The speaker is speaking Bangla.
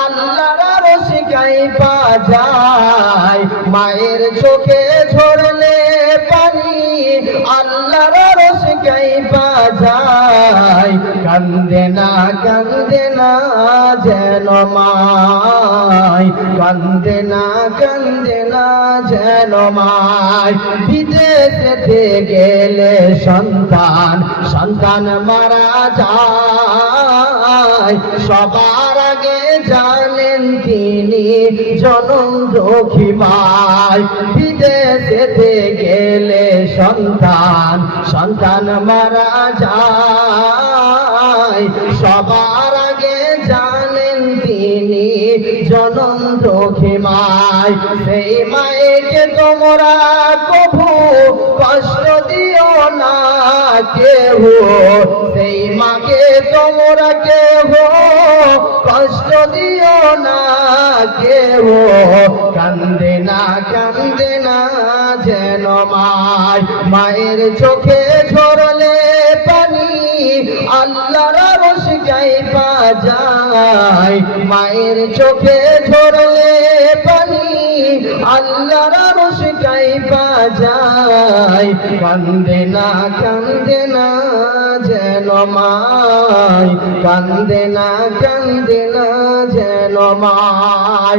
আল্লাহর শিকাই পা যায় মায়ের চোখে ঝরলে পানি। আল্লাহর শিকাই পা যায় কান্দে না কান্দে না যেন মাই কান্দে না কান্দে না যেন মাই বিদেশেতে গেলে সন্তান সন্তান মারা যায়। সবার জানেন তিনি জনম দুঃখী মাই বিদেশেতে গেলে সন্তান সন্তান মারা যায়। সবার আগে জানেন তিনি জনম দুঃখী মাই সেই মায়েকে তোমরা কভু কষ্ট দিও না কেহ। সেই মাকে তোমরা কেহ কষ্ট দিও না কেহ। কান্দে না কান্দে না যেন মাই মায়ের চোখে ঝরলে পানি আল্লাহর রসিকাই যায় মায়ের চোখে ঝরলে পানি আল্লাহর রসিকাই পা যায় কান্দে না কান্দে না যেন মাই কান্দে না কান্দে না যেন মাই